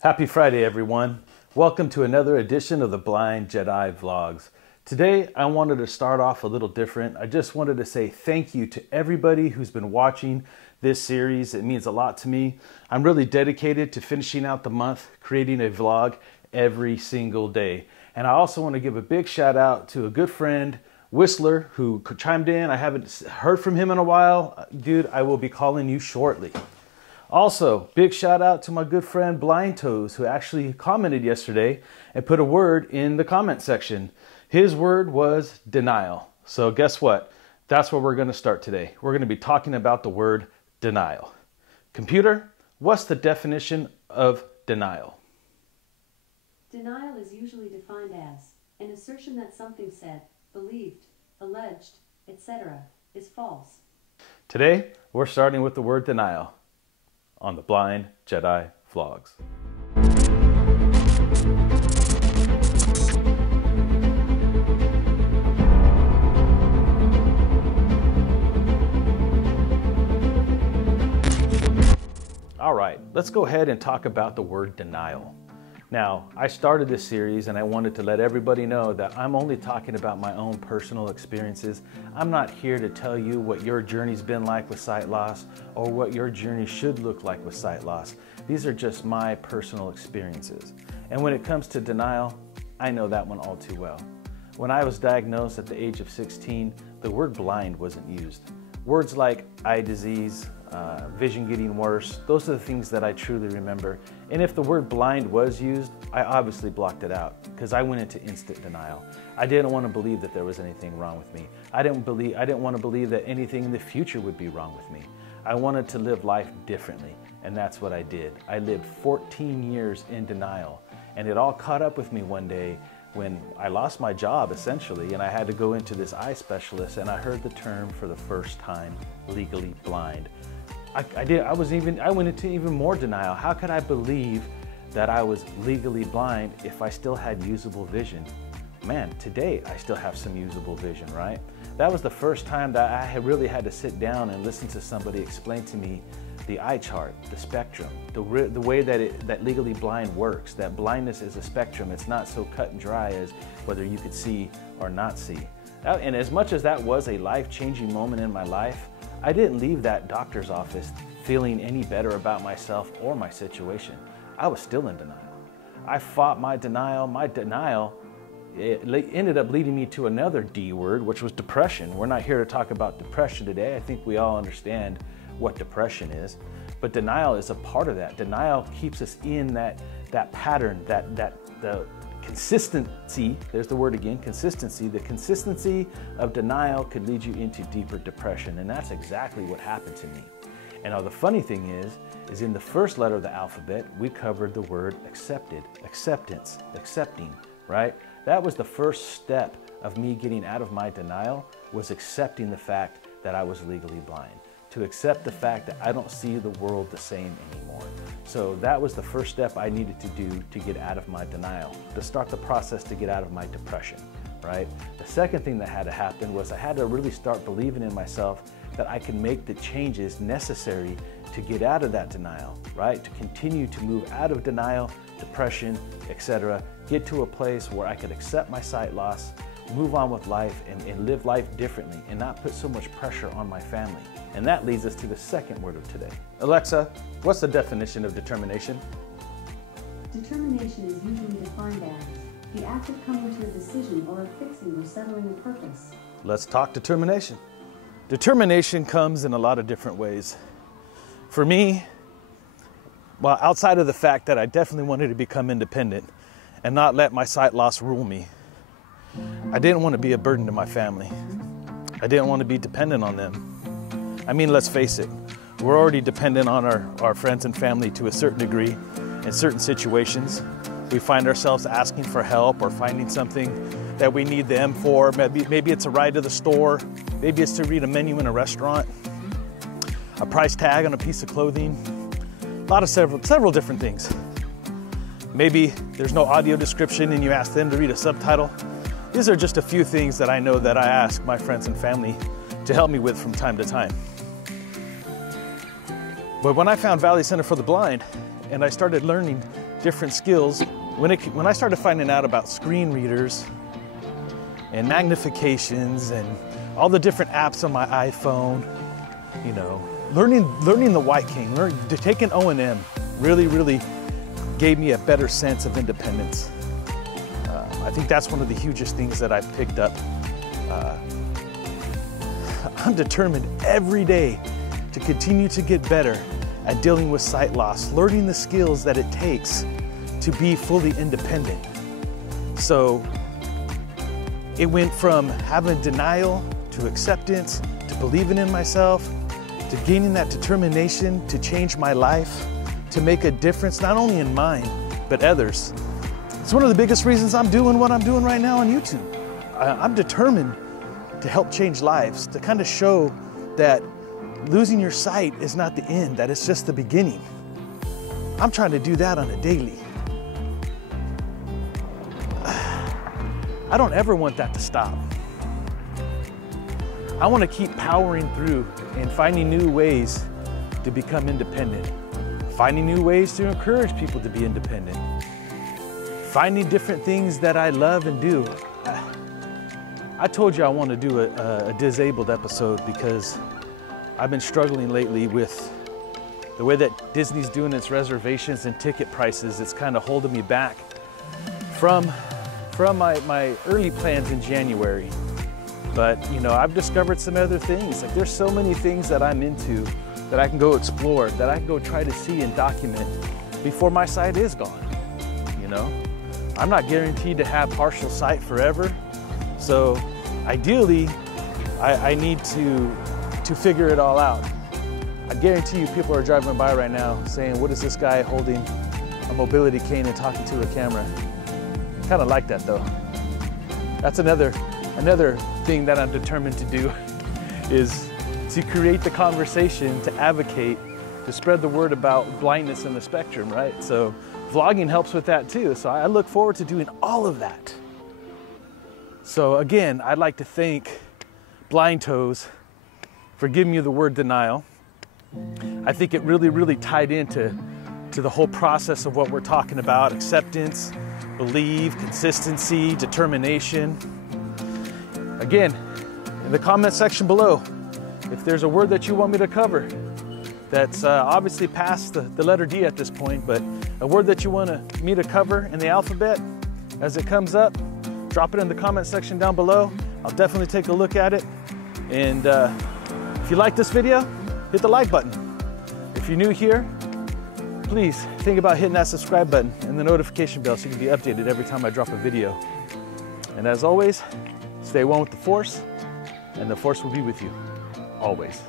Happy Friday, everyone. Welcome to another edition of the Blind Jedi Vlogs. Today, I wanted to start off a little different. I just wanted to say thank you to everybody who's been watching this series. It means a lot to me. I'm really dedicated to finishing out the month, creating a vlog every single day. And I also want to give a big shout out to a good friend, Whistler, who chimed in. I haven't heard from him in a while. Dude, I will be calling you shortly. Also, big shout out to my good friend Blind Toes, who actually commented yesterday and put a word in the comment section. His word was denial. So guess what? That's where we're going to start today. We're going to be talking about the word denial. Computer, what's the definition of denial? Denial is usually defined as an assertion that something said, believed, alleged, etc. is false. Today, we're starting with the word denial on the Blind Jedi Vlogs. All right, let's go ahead and talk about the word denial. Now, I started this series and I wanted to let everybody know that I'm only talking about my own personal experiences. I'm not here to tell you what your journey's been like with sight loss or what your journey should look like with sight loss. These are just my personal experiences. And when it comes to denial, I know that one all too well. When I was diagnosed at the age of 16, the word blind wasn't used. Words like eye disease, vision getting worse, those are the things that I truly remember. And if the word blind was used, I obviously blocked it out because I went into instant denial. I didn't want to believe that there was anything wrong with me. I didn't want to believe that anything in the future would be wrong with me. I wanted to live life differently, and that's what I did. I lived 14 years in denial, and it all caught up with me one day when I lost my job essentially, and I had to go into this eye specialist, and I heard the term for the first time, legally blind. I went into even more denial. How could I believe that I was legally blind if I still had usable vision? Man, today I still have some usable vision, right? That was the first time that I really had to sit down and listen to somebody explain to me the eye chart, the spectrum, the way that legally blind works, that blindness is a spectrum. It's not so cut and dry as whether you could see or not see. And as much as that was a life-changing moment in my life, I didn't leave that doctor's office feeling any better about myself or my situation. I was still in denial. I fought my denial. My denial, it ended up leading me to another D word, which was depression. We're not here to talk about depression today. I think we all understand what depression is, but denial is a part of that. Denial keeps us in that pattern, the consistency, there's the word again, consistency. The consistency of denial could lead you into deeper depression, and that's exactly what happened to me. And now the funny thing is in the first letter of the alphabet, we covered the word accepted, acceptance, accepting, right? That was the first step of me getting out of my denial, was accepting the fact that I was legally blind, to accept the fact that I don't see the world the same anymore. So that was the first step I needed to do to get out of my denial, to start the process to get out of my depression, right? The second thing that had to happen was I had to really start believing in myself that I could make the changes necessary to get out of that denial, right? To continue to move out of denial, depression, etc. Get to a place where I could accept my sight loss, move on with life and live life differently and not put so much pressure on my family. And that leads us to the second word of today. Alexa, what's the definition of determination? Determination is usually defined as the act of coming to a decision or of fixing or settling a purpose. Let's talk determination. Determination comes in a lot of different ways. For me, well, outside of the fact that I definitely wanted to become independent and not let my sight loss rule me, I didn't want to be a burden to my family. I didn't want to be dependent on them. I mean, let's face it, we're already dependent on our friends and family to a certain degree. In certain situations, we find ourselves asking for help or finding something that we need them for. Maybe it's a ride to the store, maybe it's to read a menu in a restaurant, a price tag on a piece of clothing, several different things. Maybe there's no audio description and you ask them to read a subtitle. These are just a few things that I know that I ask my friends and family to help me with from time to time. But when I found Valley Center for the Blind and I started learning different skills. When I started finding out about screen readers and magnifications and all the different apps on my iPhone, you know, learning the white cane, taking O&M really gave me a better sense of independence. I think that's one of the hugest things that I've picked up. I'm determined every day to continue to get better at dealing with sight loss, learning the skills that it takes to be fully independent. So it went from having denial to acceptance, to believing in myself, to gaining that determination to change my life, to make a difference, not only in mine, but others. It's one of the biggest reasons I'm doing what I'm doing right now on YouTube. I'm determined to help change lives, to kind of show that losing your sight is not the end, that it's just the beginning. I'm trying to do that on a daily. I don't ever want that to stop. I want to keep powering through and finding new ways to become independent, finding new ways to encourage people to be independent, finding different things that I love and do. I told you I want to do a disabled episode because I've been struggling lately with the way that Disney's doing its reservations and ticket prices. It's kind of holding me back from my early plans in January. But you know, I've discovered some other things. Like there's so many things that I'm into that I can go explore, that I can go try to see and document before my sight is gone. You know, I'm not guaranteed to have partial sight forever. So ideally, I need to figure it all out. I guarantee you people are driving by right now saying, what is this guy holding a mobility cane and talking to a camera? Kind of like that though. That's another thing that I'm determined to do is to create the conversation, to advocate, to spread the word about blindness in the spectrum, right? So vlogging helps with that too. So I look forward to doing all of that. So again, I'd like to thank Blind Toes for giving me the word denial. I think it really tied into the whole process of what we're talking about: acceptance, believe, consistency, determination. Again, in the comment section below, if there's a word that you want me to cover that's obviously past the letter D at this point, but a word that you want me to cover in the alphabet as it comes up, drop it in the comment section down below. I'll definitely take a look at it. And if you like this video, hit the like button. If you're new here, please think about hitting that subscribe button and the notification bell so you can be updated every time I drop a video. And as always, stay one with the Force, and the Force will be with you always.